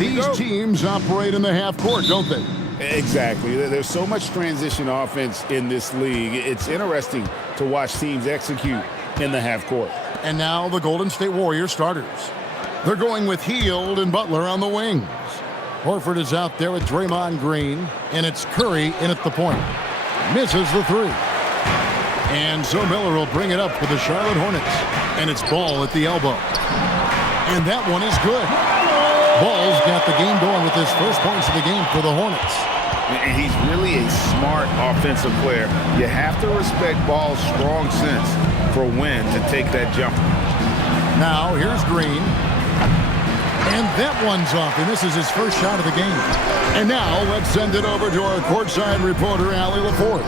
These teams operate in the half court, don't they? Exactly. There's so much transition offense in this league. It's interesting to watch teams execute in the half court. And now the Golden State Warriors starters. They're going with Hield and Butler on the wings. Horford is out there with Draymond Green, and it's Curry in at the point. Misses the three. And so Miller will bring it up for the Charlotte Hornets. And it's Ball at the elbow. And that one is good. Ball's got the game going with his first points of the game for the Hornets. And he's really a smart offensive player. You have to respect Ball's strong sense for when to take that jumper. Now here's Green. And that one's off, and this is his first shot of the game. And now let's send it over to our courtside reporter, Allie LaForce.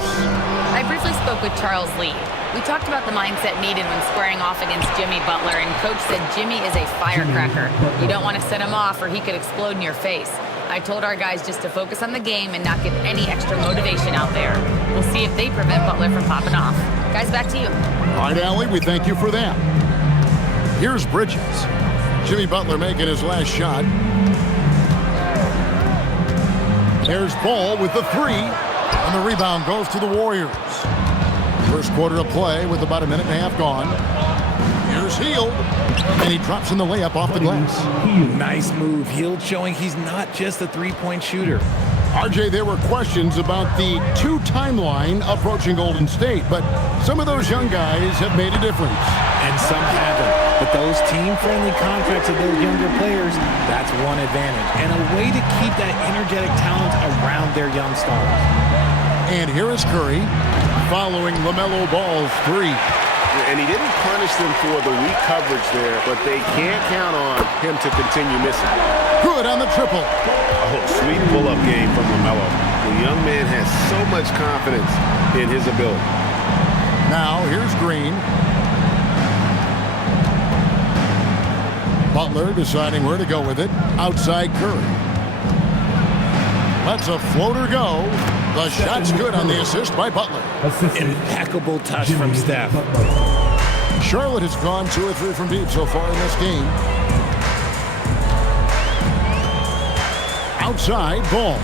I briefly spoke with Charles Lee. We talked about the mindset needed when squaring off against Jimmy Butler, and Coach said Jimmy is a firecracker. You don't want to set him off or he could explode in your face. I told our guys just to focus on the game and not give any extra motivation out there. We'll see if they prevent Butler from popping off. Guys, back to you. All right, Allie, we thank you for that. Here's Bridges. Jimmy Butler making his last shot. There's Ball with the three, and the rebound goes to the Warriors. First quarter of play with about a minute and a half gone. Here's Hield, and he drops in the layup off the glass. Nice move. Hield showing he's not just a three-point shooter. RJ, there were questions about the two timeline approaching Golden State, but some of those young guys have made a difference. And some haven't. But those team-friendly contracts of those younger players, that's one advantage. And a way to keep that energetic talent around their young stars. And here is Curry following LaMelo Ball's three. And he didn't punish them for the weak coverage there, but they can't count on him to continue missing. Good on the triple. Oh, sweet pull-up game from LaMelo. The young man has so much confidence in his ability. Now here's Green. Butler deciding where to go with it. Outside Curry. Lets a floater go. The shot's good on the assist by Butler. Impeccable touch from Steph. Charlotte has gone 2 or 3 from deep so far in this game. Outside, Ball.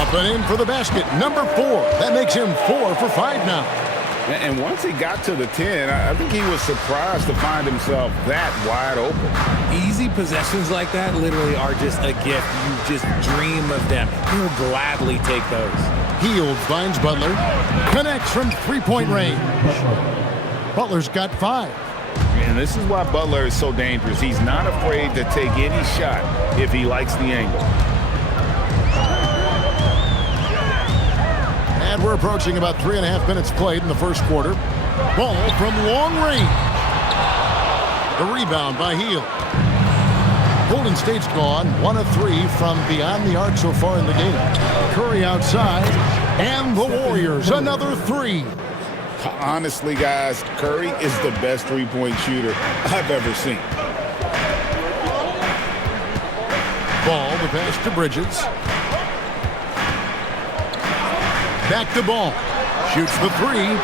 Up and in for the basket. Number 4. That makes him 4 for 5 now. And once he got to the 10, I think he was surprised to find himself that wide open. Easy possessions like that literally are just a gift. You just dream of them. He'll gladly take those. Hield finds Butler. Connects from three-point range. Butler's got 5. And this is why Butler is so dangerous. He's not afraid to take any shot if he likes the angle. And we're approaching about 3.5 minutes played in the first quarter. Ball from long range. The rebound by Hield. Golden State's gone 1 of 3 from beyond the arc so far in the game. Curry outside, and the Warriors another 3. Honestly, guys, Curry is the best three-point shooter I've ever seen. Ball, the pass to Bridges. Back to Ball. Shoots the 3.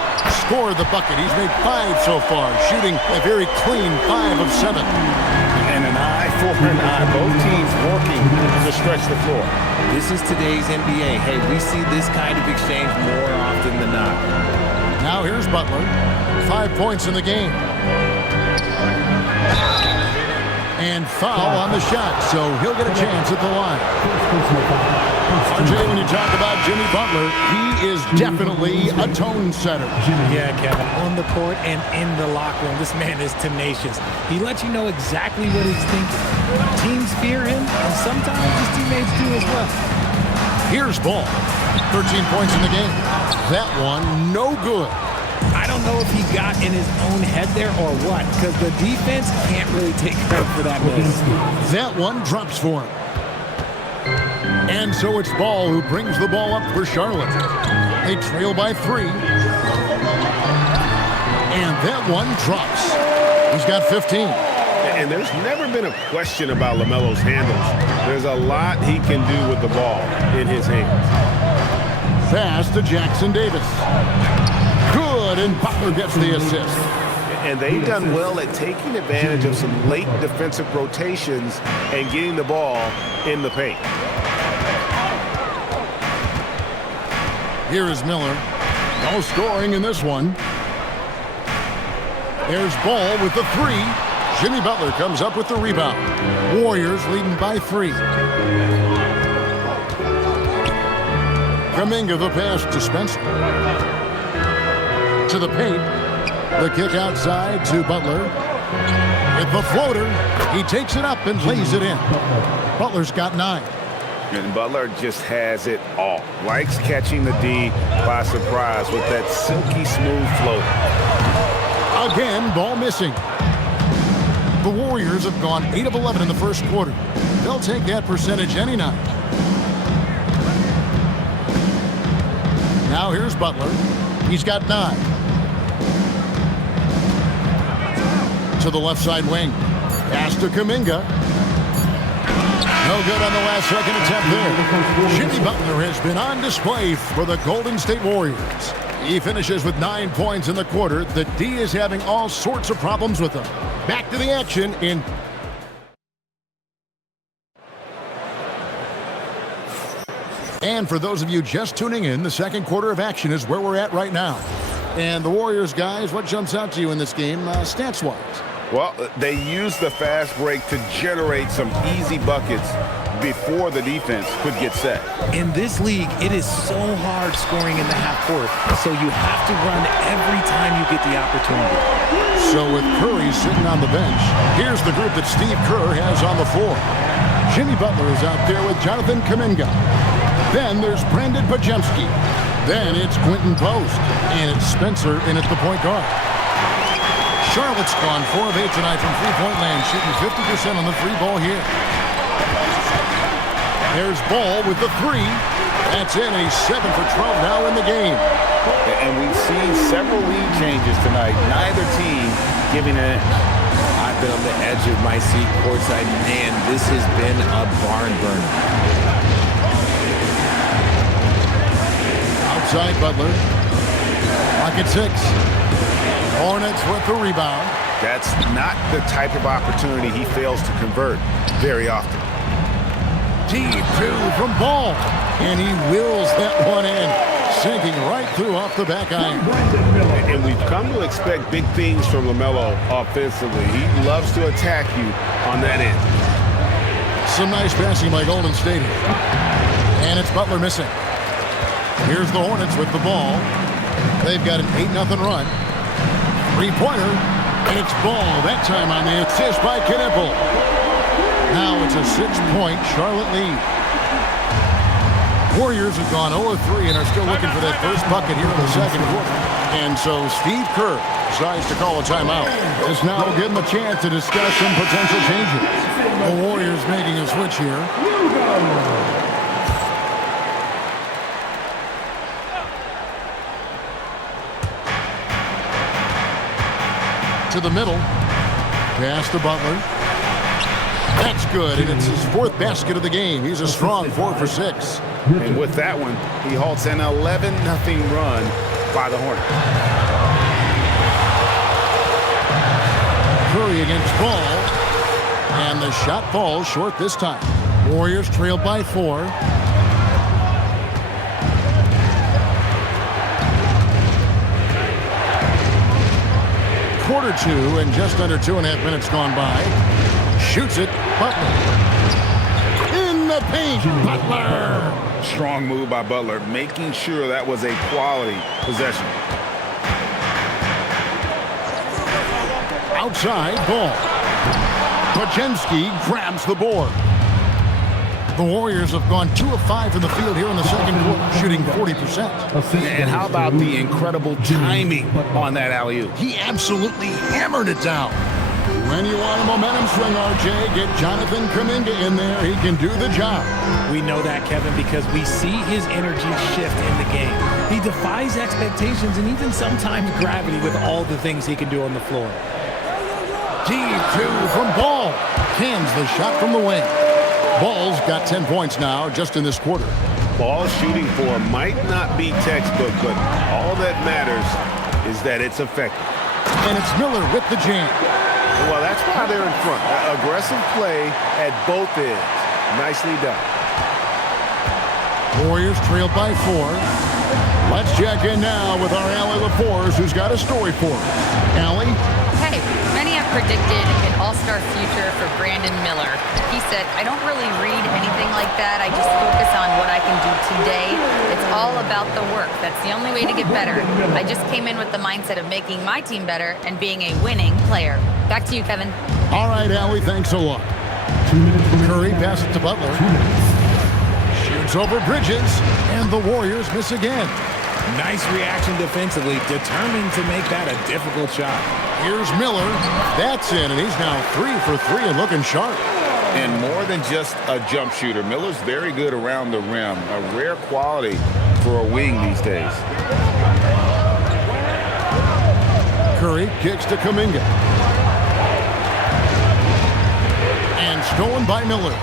Score the bucket. He's made 5 so far, shooting a very clean 5 of 7. And an eye for an eye. Both teams working to stretch the floor. This is today's NBA. Hey, we see this kind of exchange more often than not. Now here's Butler. 5 points in the game. And foul on the shot, so he'll get a chance at the line. RJ, when you talk about Jimmy Butler, he is definitely a tone setter. Yeah, Kevin, on the court and in the locker room, this man is tenacious. He lets you know exactly what he's thinking. Teams fear him, and sometimes his teammates do as well. Here's Ball. 13 points in the game. That one, no good. I don't know if he got in his own head there or what, because the defense can't really take credit for that miss. That one drops for him. And so it's Ball who brings the ball up for Charlotte. They trail by 3. And that one drops. He's got 15. And there's never been a question about LaMelo's handles. There's a lot he can do with the ball in his hands. Pass to Jackson Davis. Good, and Butler gets the assist. And they've done well at taking advantage of some late defensive rotations and getting the ball in the paint. Here is Miller. No scoring in this one. There's Ball with the three. Jimmy Butler comes up with the rebound. Warriors leading by 3. Kuminga the pass to Spencer. To the paint. The kick outside to Butler. With the floater, he takes it up and lays it in. Butler's got 9. And Butler just has it all. Likes catching the D by surprise with that silky smooth float. Again, ball missing. The Warriors have gone 8 of 11 in the first quarter. They'll take that percentage any night. Now here's Butler. He's got 9. To the left side wing. Pass to Kuminga. No good on the last second attempt there. Jimmy Butler has been on display for the Golden State Warriors. He finishes with 9 points in the quarter. The D is having all sorts of problems with him. Back to the action in... And for those of you just tuning in, the second quarter of action is where we're at right now. And the Warriors, guys, what jumps out to you in this game, stats-wise? Well, they used the fast break to generate some easy buckets before the defense could get set. In this league, it is so hard scoring in the half court, so you have to run every time you get the opportunity. So with Curry sitting on the bench, here's the group that Steve Kerr has on the floor. Jimmy Butler is out there with Jonathan Kuminga. Then there's Brandon Pajemski. Then it's Quentin Post. And it's Spencer in at the point guard. Charlotte's gone 4 of 8 tonight from three-point land, shooting 50% on the free ball here. There's Ball with the 3. That's in. He's 7 for 12 now in the game. And we've seen several lead changes tonight. Neither team giving it. I've been on the edge of my seat courtside. Man, this has been a barn burner. Outside Butler. Pocket 6. Hornets with the rebound. That's not the type of opportunity he fails to convert very often. Deep 2 from Ball. And he wills that one in. Sinking right through off the back iron. And we've come to expect big things from LaMelo offensively. He loves to attack you on that end. Some nice passing by Golden State. And it's Butler missing. Here's the Hornets with the ball. They've got an 8-0 run. Three-pointer. And it's Ball. That time on the assist by Knipple. Now it's a 6-point Charlotte lead. Warriors have gone 0-3 and are still looking for that first bucket here in the second quarter. And so Steve Kerr decides to call a timeout. This now will give him a chance to discuss some potential changes. The Warriors making a switch here. To the middle. Pass to Butler. That's good, and it's his 4th basket of the game. He's a strong 4 for 6. And with that one, he halts an 11-0 run by the Hornets. Curry against Ball. And the shot falls short this time. Warriors trailed by 4. Quarter 2 and just under 2.5 minutes gone by. Shoots it. Butler. In the paint. Butler. Strong move by Butler, making sure that was a quality possession. Outside Ball. Pajemski grabs the board. The Warriors have gone 2 of 5 from the field here in the second quarter, shooting 40%. And how about the incredible timing on that alley-oop? He absolutely hammered it down. When you want a momentum swing, RJ, get Jonathan Kuminga in there. He can do the job. We know that, Kevin, because we see his energy shift in the game. He defies expectations and even sometimes gravity with all the things he can do on the floor. Deep 2 from Ball. Cans the shot from the wing. Ball's got 10 points now just in this quarter. Ball shooting for might not be textbook, but all that matters is that it's effective. And it's Miller with the jam. Well, that's why they're in front. Aggressive play at both ends. Nicely done. Warriors trail by 4. Let's check in now with our Allie LaForce, who's got a story for us. Allie? Hey, many have predicted an all-star future for Brandon Miller. He said, I don't really read anything like that. I just focus on what I can do today. It's all about the work. That's the only way to get better. I just came in with the mindset of making my team better and being a winning player. Back to you, Kevin. All right, Allie, thanks a lot. Curry passes to Butler. Shoots over Bridges, and the Warriors miss again. Nice reaction defensively, determined to make that a difficult shot. Here's Miller. That's in, and he's now 3 for 3 and looking sharp. And more than just a jump shooter, Miller's very good around the rim. A rare quality for a wing these days. Curry kicks to Kuminga. And stolen by Miller.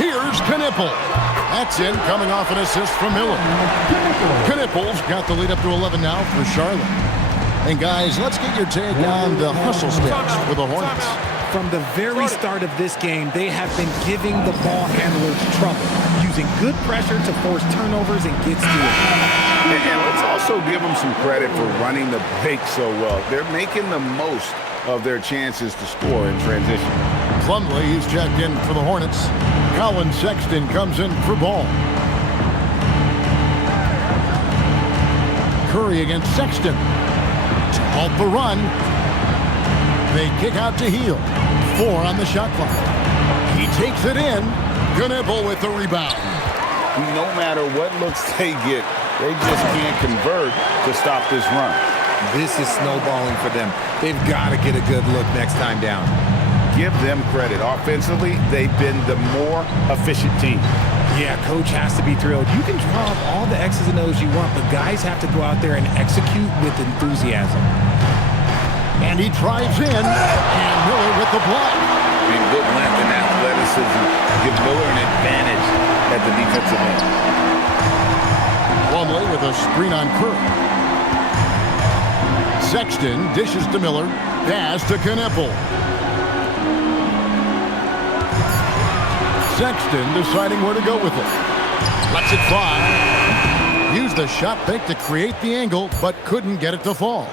Here's Knipple. That's in, coming off an assist from Miller. Knipple's got the lead up to 11 now for Charlotte. And guys, let's get your take on the hustle stats for the Hornets. From the very start of this game, they have been giving the ball handlers trouble, using good pressure to force turnovers and get steals. And let's also give them some credit for running the break so well. They're making the most of their chances to score in transition. Plumlee, he's checked in for the Hornets. Colin Sexton comes in for ball. Curry against Sexton. To halt the run. They kick out to Hield. 4 on the shot clock. He takes it in. Knipple with the rebound. No matter what looks they get, they just can't convert to stop this run. This is snowballing for them. They've got to get a good look next time down. Give them credit. Offensively, they've been the more efficient team. Yeah, coach has to be thrilled. You can draw up all the X's and O's you want, but guys have to go out there and execute with enthusiasm. And he drives in, and Miller with the block. I mean, good length and athleticism give Miller an advantage at the defensive end. Plumlee with a screen on Curry. Sexton dishes to Miller. Pass to Knipple. Sexton deciding where to go with it. Lets it fly. Used the shot fake to create the angle, but couldn't get it to fall.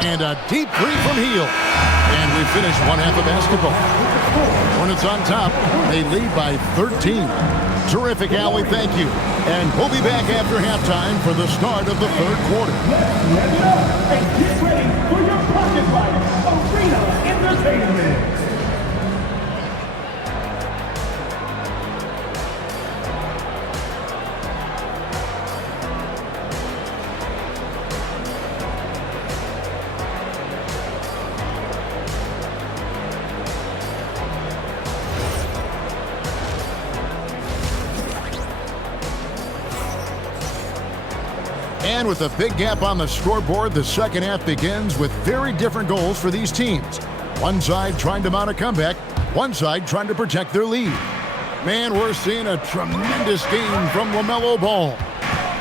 And a deep three from Hield. And we finish one half of basketball. Hornets on top. They lead by 13. Terrific, Allie. Thank you. And we'll be back after halftime for the start of the third quarter. And get ready for your pocket fight, Arena Entertainment. And with a big gap on the scoreboard, the second half begins with very different goals for these teams. One side trying to mount a comeback, one side trying to protect their lead. Man, we're seeing a tremendous game from LaMelo Ball.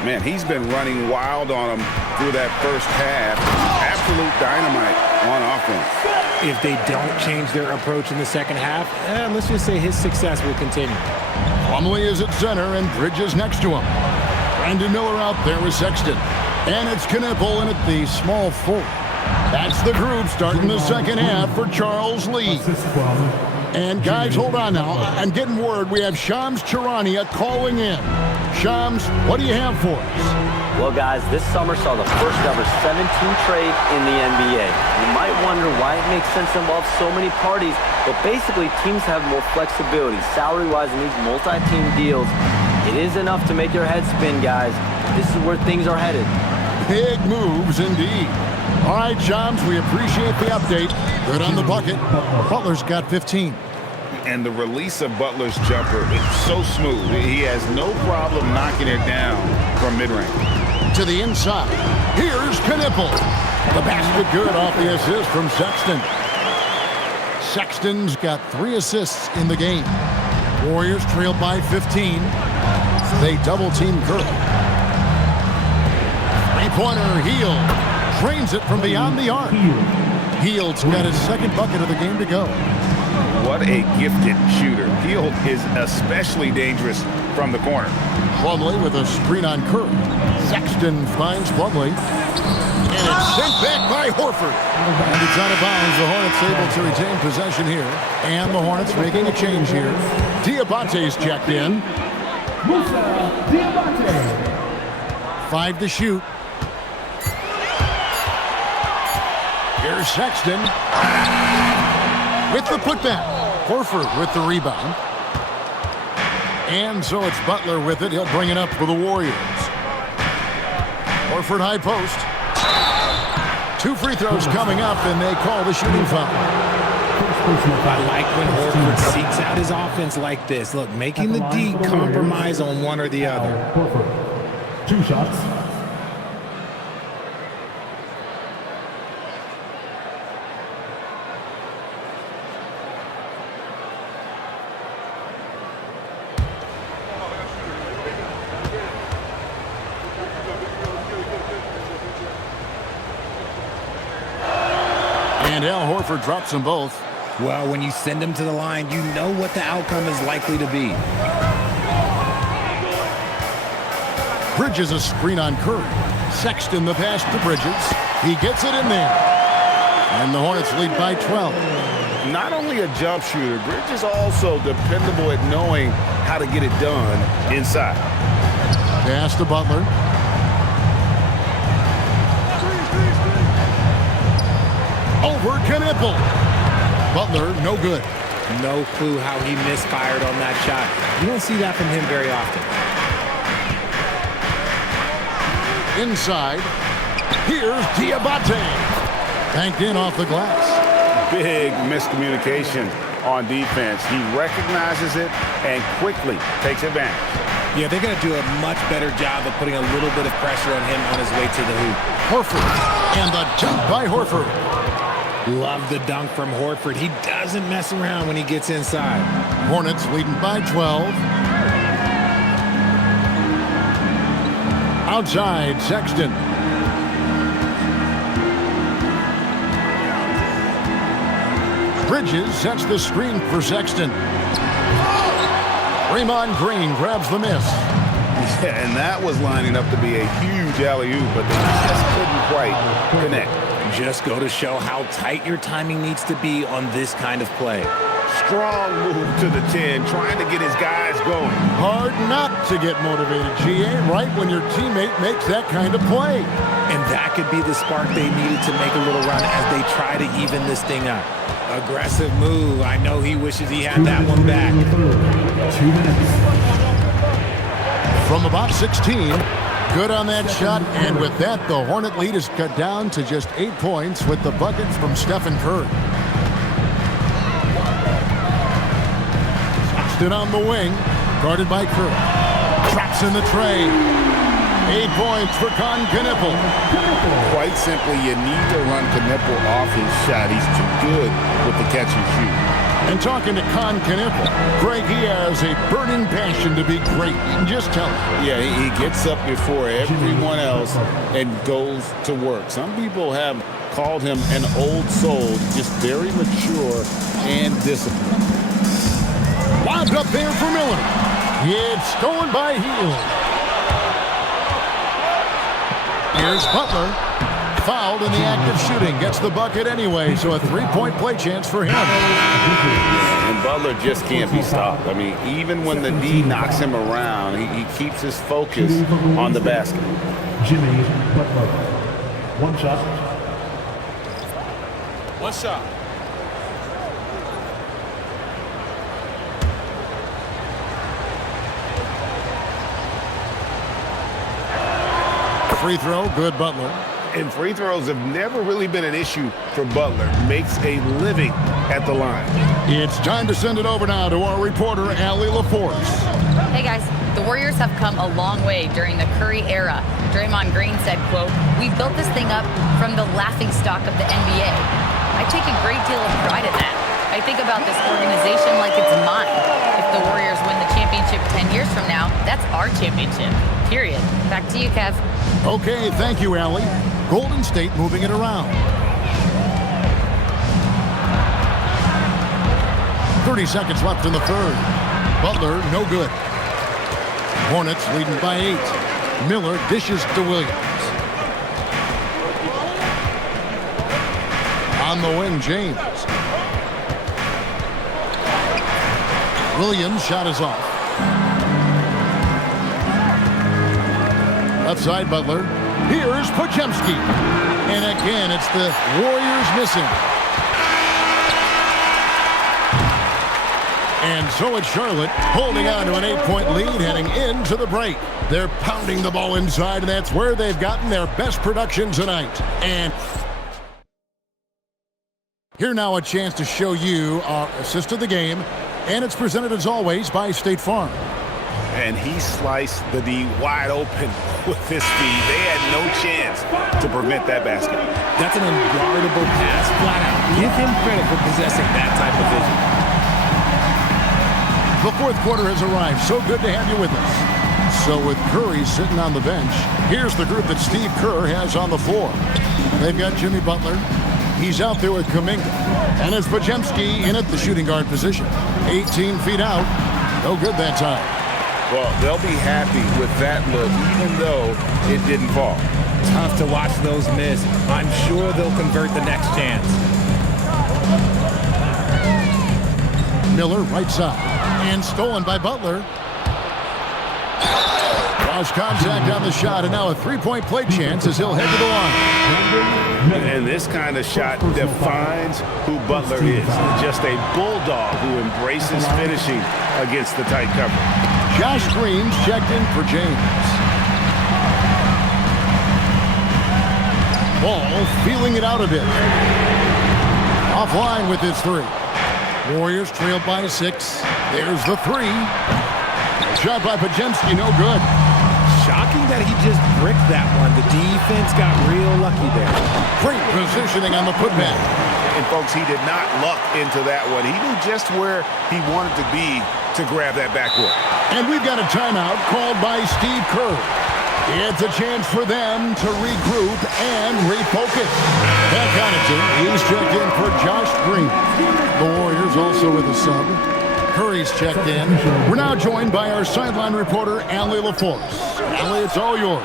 Man, he's been running wild on them through that first half. Absolute dynamite on offense. If they don't change their approach in the second half, let's just say his success will continue. Plumlee is at center and Bridges next to him. Brandon Miller out there with Sexton. And it's Knipple in at the small forward. That's the group starting the second half for Charles Lee. And guys, hold on now. I'm getting word we have Shams Charania calling in. Shams, what do you have for us? Well, guys, this summer saw the first ever 17 trade in the NBA. You might wonder why it makes sense to involve so many parties, but basically teams have more flexibility salary-wise in these multi-team deals. It is enough to make your head spin, guys. This is where things are headed. Big moves indeed. All right, Shams, we appreciate the update. Good on the bucket. Butler's got 15. And the release of Butler's jumper is so smooth. He has no problem knocking it down from mid-range. To the inside. Here's Knipple. The basket good off the assist from Sexton. Sexton's got 3 assists in the game. Warriors trail by 15. They double-team Curry. Three-pointer, Hield drains it from beyond the arc. Hield's got his second bucket of the game to go. What a gifted shooter. Hield is especially dangerous from the corner. Plumlee with a screen on Curry. Sexton finds Plumlee. And it's sent back by Horford. And it's out of bounds. The Hornets able to retain possession here. And the Hornets making a change here. Diabate's checked in. Musa Diabate. 5 to shoot. Here's Sexton. With the putback. Horford with the rebound. And so it's Butler with it. He'll bring it up for the Warriors. Horford high post. 2 free throws coming up, and they call the shooting foul. I like when Horford seeks out his offense like this. Look, making the D compromise on one or the other. Horford. 2 shots. And Al Horford drops them both. Well, when you send him to the line, you know what the outcome is likely to be. Bridges a screen on Curry. Sexton the pass to Bridges. He gets it in there. And the Hornets lead by 12. Not only a jump shooter, Bridges also dependable at knowing how to get it done inside. Pass to Butler. Over Knipple. Butler, no good. No clue how he misfired on that shot. You don't see that from him very often. Inside. Here's Diabate. Banked in off the glass. Big miscommunication on defense. He recognizes it and quickly takes advantage. Yeah, they're going to do a much better job of putting a little bit of pressure on him on his way to the hoop. Horford. And the jump by Horford. Love the dunk from Horford. He doesn't mess around when he gets inside. Hornets leading by 12. Outside, Sexton. Bridges sets the screen for Sexton. Draymond Green grabs the miss. Yeah, and that was lining up to be a huge alley-oop, but they just couldn't quite connect. Just go to show how tight your timing needs to be on this kind of play. Strong move to the 10, trying to get his guys going. Hard not to get motivated, GA, right when your teammate makes that kind of play. And that could be the spark they needed to make a little run as they try to even this thing up. Aggressive move. I know he wishes he had that one back. 2 minutes. From about 16. Good on that shot, and with that, the Hornet lead is cut down to just 8 points with the bucket from Stephen Curry. Sexton on the wing, guarded by Curry. Traps in the tray. 8 points for Knipple. Quite simply, you need to run Knipple off his shot. He's too good with the catch and shoot. And talking to Knipple, Greg, he has a burning passion to be great. You can just tell him. Yeah, he gets up before everyone else and goes to work. Some people have called him an old soul, just very mature and disciplined. Lobbed up there for Miller. It's stolen by Hield. Here's Butler. Fouled in the act of shooting. Gets the bucket anyway, so a 3-point play chance for him. And Butler just can't be stopped. I mean, even when the D knocks him around, he keeps his focus on the basket. Jimmy Butler. 1 shot. 1 shot. Free throw, good Butler. And free throws have never really been an issue for Butler. Makes a living at the line. It's time to send it over now to our reporter, Allie LaForce. Hey guys, the Warriors have come a long way during the Curry era. Draymond Green said, quote, "We built this thing up from the laughingstock of the NBA. I take a great deal of pride in that. I think about this organization like it's mine. If the Warriors win the championship 10 years from now, that's That's our championship, period. Back to you, Kev. Okay, thank you, Allie. Golden State moving it around. 30 seconds left in the third. Butler, no good. Hornets leading by 8. Miller dishes to Williams. On the wing, James. Williams' shot is off. Left side, Butler. Here's Podziemski. And again, it's the Warriors missing. And so it's Charlotte holding on to an 8-point lead heading into the break. They're pounding the ball inside, and that's where they've gotten their best production tonight. And here now a chance to show you our assist of the game, and it's presented as always by State Farm. And he sliced the D wide open with his speed. They had no chance to prevent that basket. That's an unguardable pass, flat out. Give him credit for possessing that type of vision. The fourth quarter has arrived. So good to have you with us. So with Curry sitting on the bench, here's the group that Steve Kerr has on the floor. They've got Jimmy Butler. He's out there with Kuminga. And it's Podziemski in at the shooting guard position. 18 feet out. No good that time. Well, they'll be happy with that look, even though it didn't fall. Tough to watch those miss. I'm sure they'll convert the next chance. Miller, right side. And stolen by Butler. Lost contact on the shot, and now a three-point play chance as he'll head to the line. And this kind of shot defines who Butler is. Just a bulldog who embraces finishing against the tight cover. Josh Green's checked in for James. Ball feeling it out a bit. Offline with his three. Warriors trailed by 6. There's the three. Shot by Podziemski, no good. Shocking that he just bricked that one. The defense got real lucky there. Great positioning on the putback. And folks, he did not luck into that one. He knew just where he wanted to be to grab that backboard. And we've got a timeout called by Steve Kerr. It's a chance for them to regroup and refocus. Pat Connaughton, he's checked in for Josh Green. The Warriors also with a sub. Curry's checked in. We're now joined by our sideline reporter, Allie LaForce. Allie, it's all yours.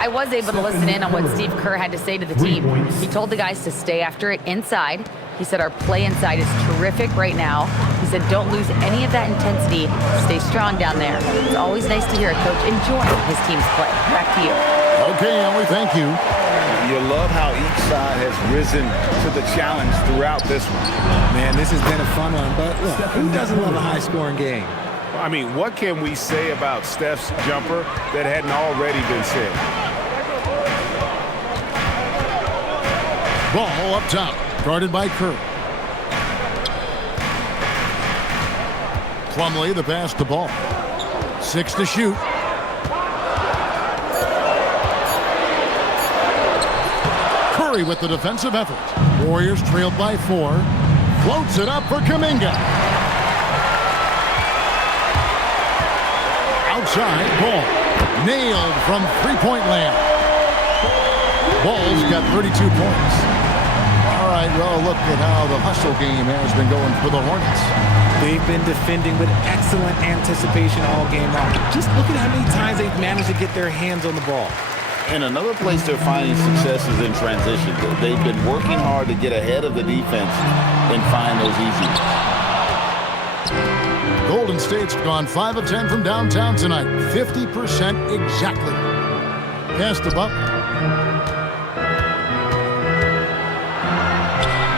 I was able to listen in on what Steve Kerr had to say to the team. He told the guys to stay after it inside. He said our play inside is terrific right now. He said don't lose any of that intensity. Stay strong down there. It's always nice to hear a coach enjoy his team's play. Back to you. Okay, Allie, thank you. You love how each side has risen to the challenge throughout this one. Man, this has been a fun one, but look, who doesn't love a high-scoring game? I mean, what can we say about Steph's jumper that hadn't already been said? Ball up top, guarded by Kerr. Plumlee, the pass to Ball. 6 to shoot. Curry with the defensive effort. Warriors trailed by 4. Floats it up for Kuminga. Outside, Ball. Nailed from three-point land. Ball's got 32 points. All right, well, look at how the hustle game has been going for the Hornets. They've been defending with excellent anticipation all game long. Just look at how many times they've managed to get their hands on the ball. And another place they're finding success is in transition. They've been working hard to get ahead of the defense and find those easy ones. Golden State's gone 5 of 10 from downtown tonight. 50% exactly. Pass to Butler.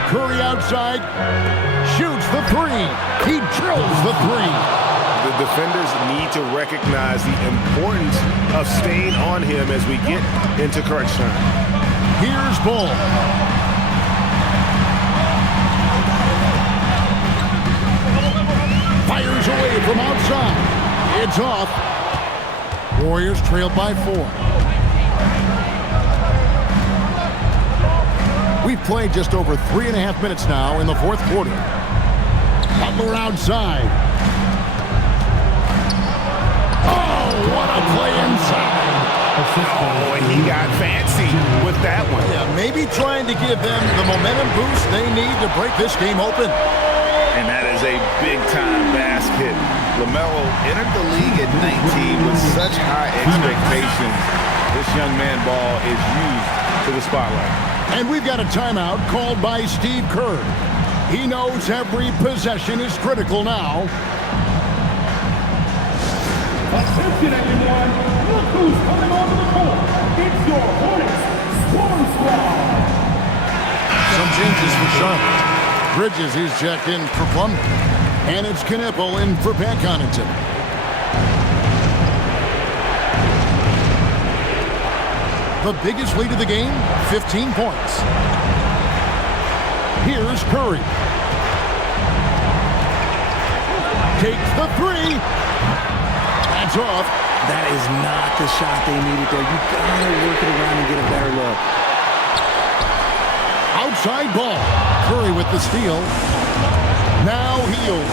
Curry outside. Shoots the three. He drills the three. The defenders need to recognize the importance of staying on him as we get into crunch time. Here's Ball. Fires away from outside. It's off. Warriors trailed by 4. We've played just over 3.5 minutes now in the fourth quarter. Butler outside. Oh, what a play inside. Oh, and he got fancy with that one. Yeah, maybe trying to give them the momentum boost they need to break this game open. And that is a big-time basket. LaMelo entered the league at 19 with such high expectations. This young man ball is used to the spotlight. And we've got a timeout called by Steve Kerr. He knows every possession is critical now. Attention, everyone. Look who's coming onto the court. It's your Hornets Swarm Squad. Some changes for Charlotte. Bridges is checked in for Plumlee. And it's Knipple in for Pat Connaughton. The biggest lead of the game, 15 points. Here's Curry. Takes the three. That's off. That is not the shot they needed there. You gotta work it around and get a better look. Outside ball. Curry with the steal. Now Hield.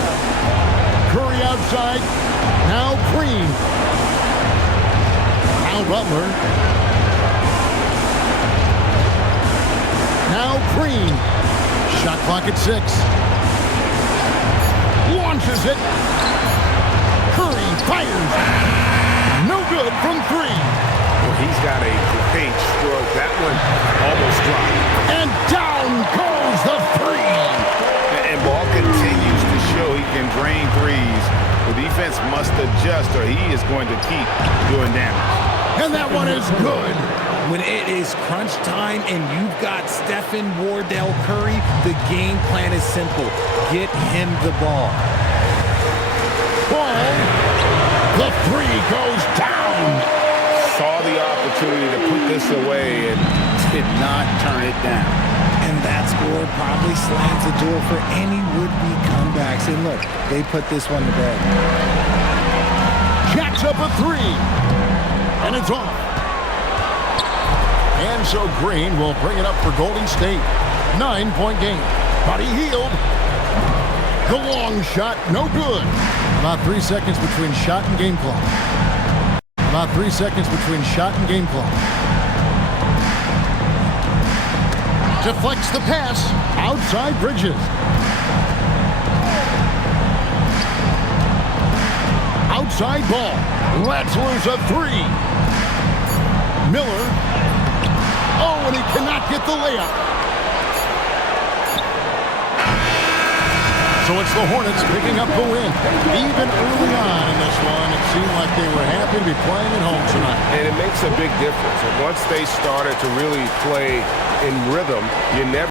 Curry outside. Now Green. Now Butler. Now Green. Shot clock at 6. Launches it. Curry fires. No good from 3. Well, he's got a great stroke. That one almost dropped. And down goes the 3. And ball continues to show he can drain threes. The defense must adjust or he is going to keep doing damage. And that one is good. When it is crunch time and you've got Stephen Wardell Curry, the game plan is simple. Get him the ball. Ball. The 3 goes down. Saw the opportunity to put this away and did not turn it down. And that score probably slams the door for any would-be comebacks. And look, they put this one to bed. Jacks up a 3. And it's off. And so Green will bring it up for Golden State. 9-point game. Buddy Hield. The long shot, no good. About 3 seconds between shot and game clock. About 3 seconds between shot and game clock. Deflects the pass. Outside Bridges. Outside ball. Let's lose a 3. Miller. Oh, and he cannot get the layup. So it's the Hornets picking up the win. Even early on in this one, it seemed like they were happy to be playing at home tonight. And it makes a big difference. And once they started to really play in rhythm, you never